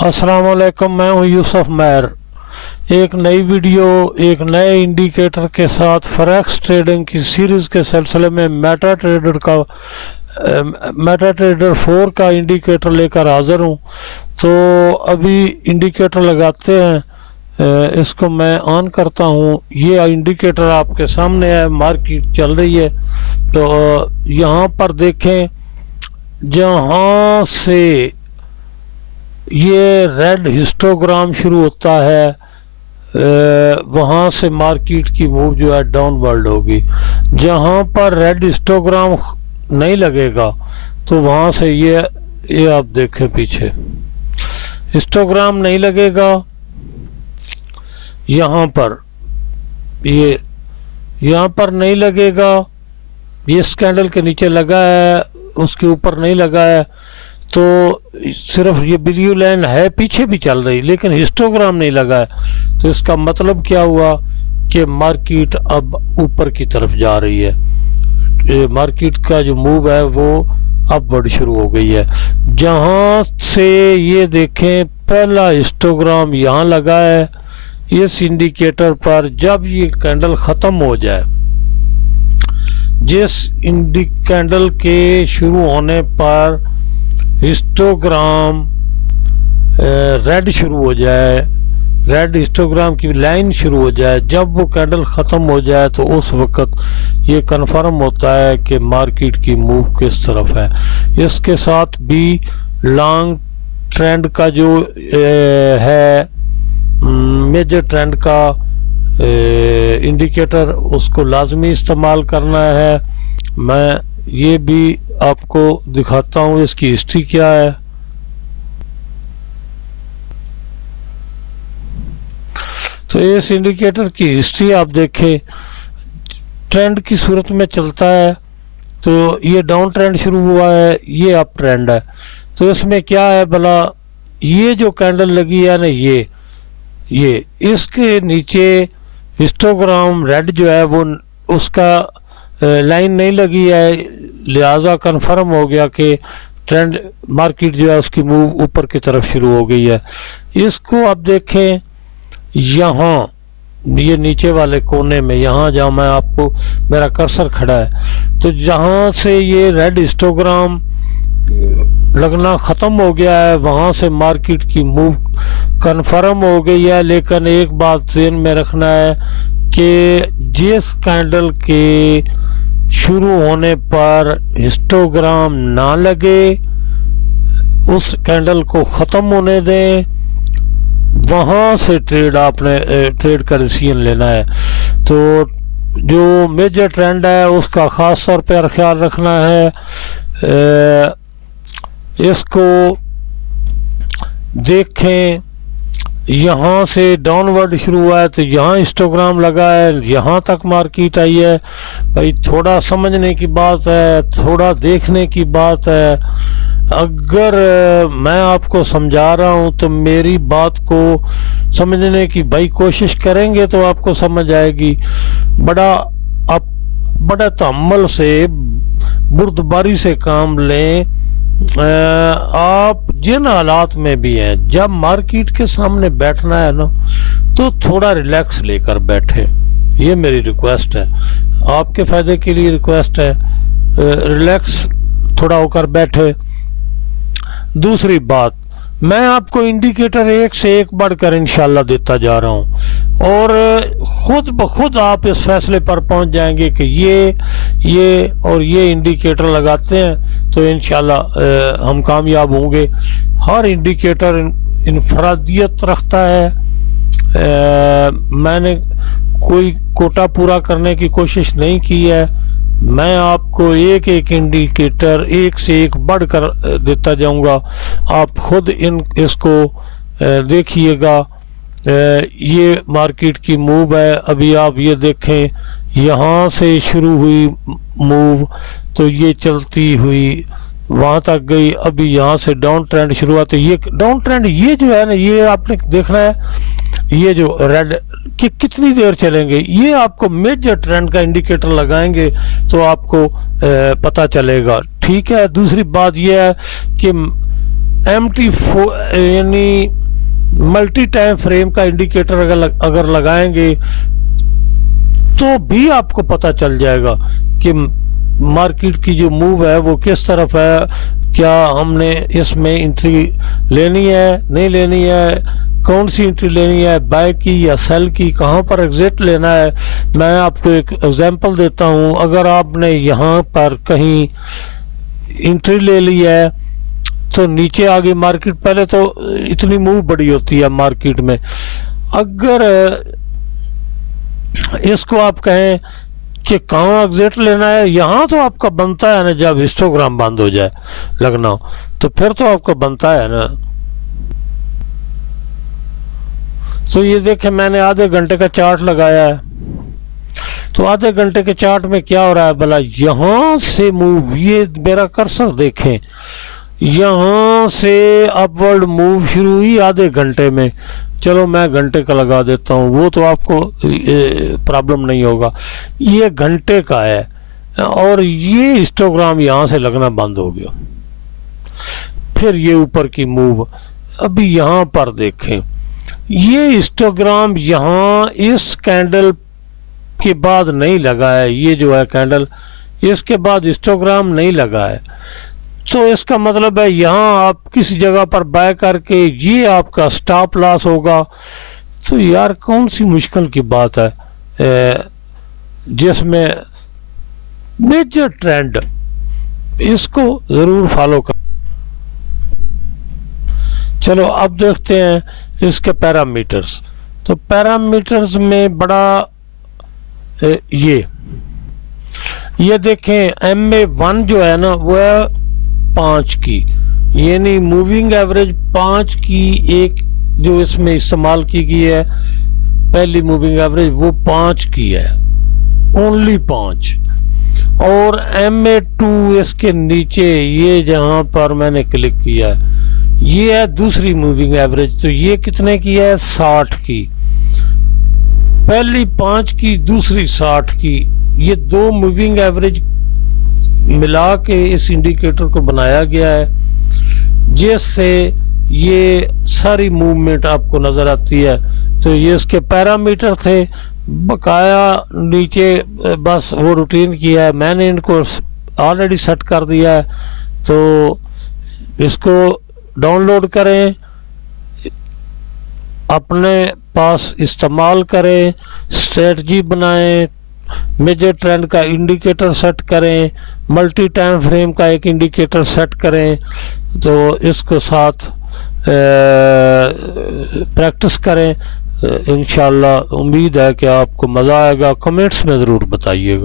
अस्सलाम वालेकुम, मैं हूं यूसुफ मैर। एक नई वीडियो एक नए इंडिकेटर के साथ फॉरेक्स ट्रेडिंग की सीरीज़ के सिलसिले में मेटा ट्रेडर 4 का इंडिकेटर लेकर हाज़िर हूं। तो अभी इंडिकेटर लगाते हैं, इसको मैं ऑन करता हूं। ये इंडिकेटर आपके सामने है, मार्केट चल रही है। तो यहाँ पर देखें, जहाँ से ये रेड हिस्टोग्राम शुरू होता है वहाँ से मार्केट की मूव जो है डाउनवर्ड होगी। जहाँ पर रेड हिस्टोग्राम नहीं लगेगा तो वहाँ से ये आप देखें, पीछे हिस्टोग्राम नहीं लगेगा। यहाँ पर यहाँ पर नहीं लगेगा, ये कैंडल के नीचे लगा है, उसके ऊपर नहीं लगा है। तो सिर्फ ये ब्लू लाइन है, पीछे भी चल रही, लेकिन हिस्टोग्राम नहीं लगा है। तो इसका मतलब क्या हुआ कि मार्केट अब ऊपर की तरफ जा रही है। मार्केट का जो मूव है वो अपवर्ड शुरू हो गई है। जहाँ से ये देखें, पहला हिस्टोग्राम यहाँ लगा है इस इंडिकेटर पर। जब ये कैंडल ख़त्म हो जाए, जिस कैंडल के शुरू होने पर हिस्टोग्राम रेड शुरू हो जाए, रेड हिस्टोग्राम की लाइन शुरू हो जाए, जब वो कैंडल ख़त्म हो जाए तो उस वक़्त ये कन्फर्म होता है कि मार्केट की मूव किस तरफ है। इसके साथ भी लॉन्ग ट्रेंड का जो है मेजर ट्रेंड का इंडिकेटर, उसको लाजमी इस्तेमाल करना है। मैं ये भी आपको दिखाता हूँ इसकी हिस्ट्री क्या है। तो इस इंडिकेटर की हिस्ट्री आप देखें, ट्रेंड की सूरत में चलता है। तो ये डाउन ट्रेंड शुरू हुआ है, ये अप ट्रेंड है। तो इसमें क्या है भला, ये जो कैंडल लगी है ना, ये इसके नीचे हिस्टोग्राम रेड जो है वो उसका लाइन नहीं लगी है, लिहाजा कंफर्म हो गया कि ट्रेंड मार्केट जो है उसकी मूव ऊपर की तरफ शुरू हो गई है। इसको आप देखें, यहाँ ये नीचे वाले कोने में, यहाँ जहाँ मैं आपको मेरा कर्सर खड़ा है, तो जहाँ से ये रेड हिस्टोग्राम लगना ख़त्म हो गया है, वहाँ से मार्केट की मूव कंफर्म हो गई है। लेकिन एक बात ध्यान में रखना है कि जिस कैंडल के शुरू होने पर हिस्टोग्राम ना लगे, उस कैंडल को ख़त्म होने दें, वहाँ से ट्रेड का डिसीजन लेना है। तो जो मेजर ट्रेंड है उसका ख़ास तौर पर ख्याल रखना है। इसको देखें, यहाँ से डाउनवर्ड शुरू हुआ है, तो यहाँ हिस्टोग्राम लगा है, यहाँ तक मार्केट आई है। भाई थोड़ा समझने की बात है, थोड़ा देखने की बात है। अगर मैं आपको समझा रहा हूँ तो मेरी बात को समझने की भाई कोशिश करेंगे तो आपको समझ आएगी। बड़ा तअम्मुल से, बुर्दबारी से काम लें। आप जिन हालात में भी हैं, जब मार्केट के सामने बैठना है ना, तो थोड़ा रिलैक्स लेकर बैठे। ये मेरी रिक्वेस्ट है, आपके फ़ायदे के लिए रिक्वेस्ट है। रिलैक्स थोड़ा होकर बैठे। दूसरी बात, मैं आपको इंडिकेटर एक से एक बढ़कर इंशाल्लाह देता जा रहा हूँ, और खुद ब खुद आप इस फैसले पर पहुँच जाएंगे कि ये और ये इंडिकेटर लगाते हैं तो इंशाल्लाह हम कामयाब होंगे। हर इंडिकेटर इनफरादियत रखता है। मैंने कोई कोटा पूरा करने की कोशिश नहीं की है। मैं आपको एक एक इंडिकेटर एक से एक बढ़कर देता जाऊंगा, आप खुद इसको देखिएगा। ये मार्केट की मूव है। अभी आप ये देखें, यहाँ से शुरू हुई मूव, तो ये चलती हुई वहाँ तक गई। अभी यहाँ से डाउन ट्रेंड शुरू हुआ, तो ये डाउन ट्रेंड ये जो है ना, ये आपने देखना है, ये जो रेड कि कितनी देर चलेंगे। ये आपको मेजर ट्रेंड का इंडिकेटर लगाएंगे तो आपको पता चलेगा। ठीक है। दूसरी बात यह है कि MT यानी मल्टी टाइम फ्रेम का इंडिकेटर अगर लगाएंगे तो भी आपको पता चल जाएगा कि मार्केट की जो मूव है वो किस तरफ है, क्या हमने इसमें एंट्री लेनी है नहीं लेनी है, कौन सी एंट्री लेनी है, बाय की या सेल की, कहाँ पर एग्जिट लेना है। मैं आपको एक एग्जांपल देता हूँ। अगर आपने यहाँ पर कहीं एंट्री ले ली है तो नीचे आगे मार्केट, पहले तो इतनी मूव बड़ी होती है मार्केट में, अगर इसको आप कहें कि कहाँ एग्जिट लेना है, यहाँ तो आपका बनता है ना, जब हिस्टोग्राम बंद हो जाए लगना तो फिर तो आपका बनता है ना। तो ये देखें, मैंने आधे घंटे का चार्ट लगाया है, तो आधे घंटे के चार्ट में क्या हो रहा है भला, यहाँ से मूव, ये मेरा कर्सर देखें, यहाँ से अपवर्ड मूव शुरू हुई आधे घंटे में। चलो मैं घंटे का लगा देता हूँ, वो तो आपको प्रॉब्लम नहीं होगा। ये घंटे का है और ये हिस्टोग्राम यहाँ से लगना बंद हो गया। फिर ये ऊपर की मूव, अभी यहाँ पर देखें, ये हिस्टोग्राम यहाँ इस कैंडल के बाद नहीं लगा है, ये जो है कैंडल, इसके बाद हिस्टोग्राम नहीं लगा है। तो इसका मतलब है यहाँ आप किसी जगह पर बाय करके ये आपका स्टॉप लॉस होगा। तो यार कौन सी मुश्किल की बात है जिसमें मेजर ट्रेंड, इसको जरूर फॉलो कर। चलो अब देखते हैं इसके पैरामीटर्स। तो पैरामीटर्स में बड़ा ये देखें, MA1 जो है ना वो है 5 की, यानी मूविंग एवरेज 5 की एक जो इसमें इस्तेमाल की गई है, पहली मूविंग एवरेज वो 5 की है, ओनली 5। और MA2 इसके नीचे, ये जहां पर मैंने क्लिक किया है, ये है दूसरी मूविंग एवरेज। तो ये कितने की है, 60 की, पहली 5 की, दूसरी 60 की। ये दो मूविंग एवरेज मिला के इस इंडिकेटर को बनाया गया है, जिससे ये सारी मूवमेंट आपको नजर आती है। तो ये इसके पैरामीटर थे, बकाया नीचे बस वो रूटीन किया है, मैंने इनको ऑलरेडी सेट कर दिया है। तो इसको डाउनलोड करें, अपने पास इस्तेमाल करें, स्ट्रेटजी बनाएं, मेजर ट्रेंड का इंडिकेटर सेट करें, मल्टी टाइम फ्रेम का एक इंडिकेटर सेट करें। तो इसको साथ प्रैक्टिस करें। इंशाल्लाह उम्मीद है कि आपको मज़ा आएगा। कमेंट्स में ज़रूर बताइएगा।